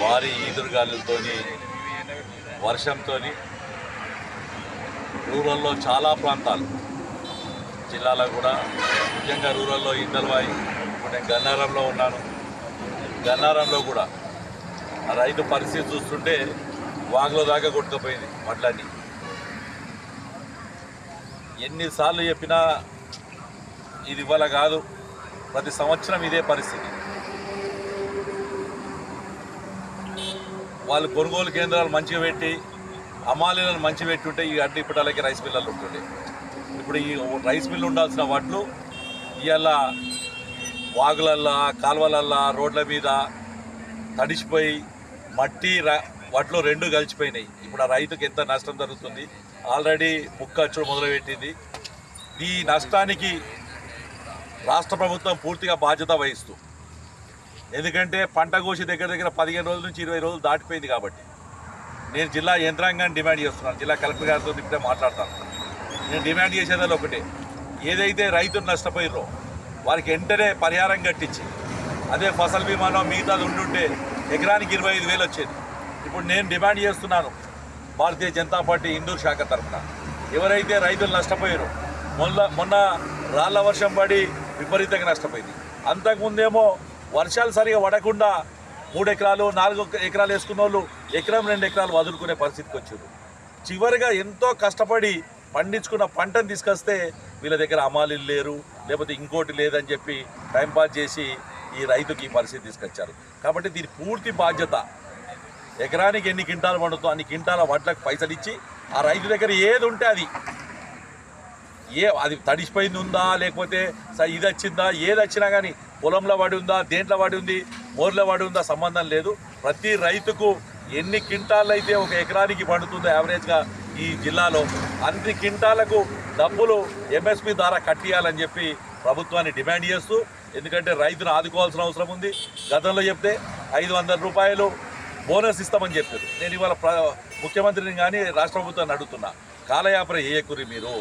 భారీ ఈదురుగాలులతో వర్షంతో రూరల్లో చాలా ప్రాంతాలు. జిల్లాలో కూడా ముఖ్యంగా రూరల్లో ఇందల్వాయి ఇప్పుడు నేను గన్నారంలో ఉన్నాను. గన్నారంలో కూడా రైతు పరిస్థితి చూస్తుంటే వాగులో దాకా కొట్టుకుపోయింది వడ్లన్నీ ఎన్నిసార్లు చెప్పినా ఇది ఇవాళ కాదు ప్రతి సంవత్సరం ఇదే పరిస్థితి. వాళ్ళు కొనుగోలు కేంద్రాలు మంచిగా పెట్టి అమాలీలను మంచి పెట్టి ఉంటే ఈ అడ్డు ఇప్పటికి రైస్ మిల్లలు ఉంటుండే. ఇప్పుడు ఈ రైస్ మిల్లు ఉండాల్సిన వడ్లు ఇవాళ వాగులల్లా కాలువలల్లా రోడ్ల మీద తడిసిపోయి మట్టి వడ్లు రెండు కలిసిపోయినాయి. ఇప్పుడు ఆ రైతుకి ఎంత నష్టం జరుగుతుంది? ఆల్రెడీ ముక్క అచ్చుడు మొదలుపెట్టింది. ఈ నష్టానికి రాష్ట్ర ప్రభుత్వం పూర్తిగా బాధ్యత వహిస్తూ ఎందుకంటే పంట కోసి దగ్గర దగ్గర పదిహేను రోజుల నుంచి ఇరవై రోజులు దాటిపోయింది కాబట్టి. నేను జిల్లా యంత్రాంగాన్ని డిమాండ్ చేస్తున్నాను. జిల్లా కలెక్టర్ గారితో ఇప్పుడే మాట్లాడతాను. నేను డిమాండ్ చేసేదాన్ని ఒకటే. ఏదైతే రైతులు నష్టపోయారో వారికి వెంటనే పరిహారం కట్టించి అదే ఫసల్ బీమాలో మిగతాది ఉండుంటే ఎకరానికి ఇరవై ఐదు వేలు వచ్చేది. ఇప్పుడు నేను డిమాండ్ చేస్తున్నాను భారతీయ జనతా పార్టీ ఇందూరు శాఖ తరఫున. ఎవరైతే రైతులు నష్టపోయారో మొన్న మొన్న రాళ్ళ వర్షం పడి విపరీతంగా నష్టపోయింది. అంతకుముందేమో వర్షాలు సరిగా పడకుండా మూడు ఎకరాలు నాలుగు ఎకరాలు వేసుకున్న వాళ్ళు ఎకరం రెండు ఎకరాలు వదులుకునే పరిస్థితికి వచ్చారు చివరిగా ఎంతో కష్టపడి పండించుకున్న పంటను తీసుకొస్తే వీళ్ళ దగ్గర అమాలీలు లేరు లేకపోతే ఇంకోటి లేదని చెప్పి టైంపాస్ చేసి ఈ రైతుకి ఈ పరిస్థితి తీసుకొచ్చారు. కాబట్టి దీని పూర్తి బాధ్యత ఎకరానికి ఎన్ని కింటాలు పండుతో అన్ని కింటాల వడ్లకు పైసలు ఇచ్చి ఆ రైతు దగ్గర ఏది ఉంటే అది. ఏ అది తడిసిపోయింది ఉందా లేకపోతే ఇది వచ్చిందా ఏది వచ్చినా కానీ పొలంలో పడి ఉందా దేంట్లో పడి ఉంది మోర్లో పడి ఉందా సంబంధం లేదు. ప్రతి రైతుకు ఎన్ని క్వింటాళ్ళు అయితే ఒక ఎకరానికి పండుతుందో యావరేజ్గా ఈ జిల్లాలో అన్ని క్వింటాలకు డబ్బులు ఎంఎస్పి ద్వారా కట్టియాలని చెప్పి ప్రభుత్వాన్ని డిమాండ్ చేస్తూ ఎందుకంటే రైతును ఆదుకోవాల్సిన అవసరం ఉంది. గతంలో చెప్తే ఐదు వందల రూపాయలు బోనస్ ఇస్తామని చెప్పారు. నేను ఇవాళ ప్ర ముఖ్యమంత్రిని కానీ రాష్ట్ర ప్రభుత్వాన్ని అడుగుతున్నా. కాలయాపన చేయకురి మీరు.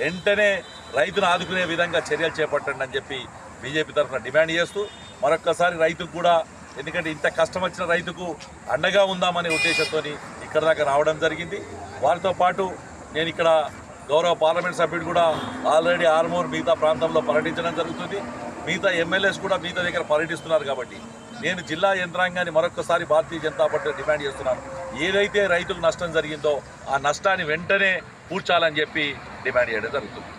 వెంటనే రైతును ఆదుకునే విధంగా చర్యలు చేపట్టండి అని చెప్పి బీజేపీ తరఫున డిమాండ్ చేస్తూ మరొక్కసారి రైతుకు కూడా ఎందుకంటే ఇంత కష్టం వచ్చిన రైతుకు అండగా ఉందామనే ఉద్దేశంతో ఇక్కడ దాకా రావడం జరిగింది. వారితో పాటు నేను ఇక్కడ గౌరవ పార్లమెంట్ సభ్యుడు కూడా ఆల్రెడీ ఆర్మూర్ మిగతా ప్రాంతంలో పర్యటించడం జరుగుతుంది. మిగతా ఎమ్మెల్యేస్ కూడా మిగతా దగ్గర పర్యటిస్తున్నారు కాబట్టి నేను జిల్లా యంత్రాంగాన్ని మరొకసారి భారతీయ జనతా పార్టీ డిమాండ్ చేస్తున్నాను. ఏదైతే రైతుకు నష్టం జరిగిందో ఆ నష్టాన్ని వెంటనే పూడ్చాలని చెప్పి డిమాండ్ చేయడం జరుగుతుంది.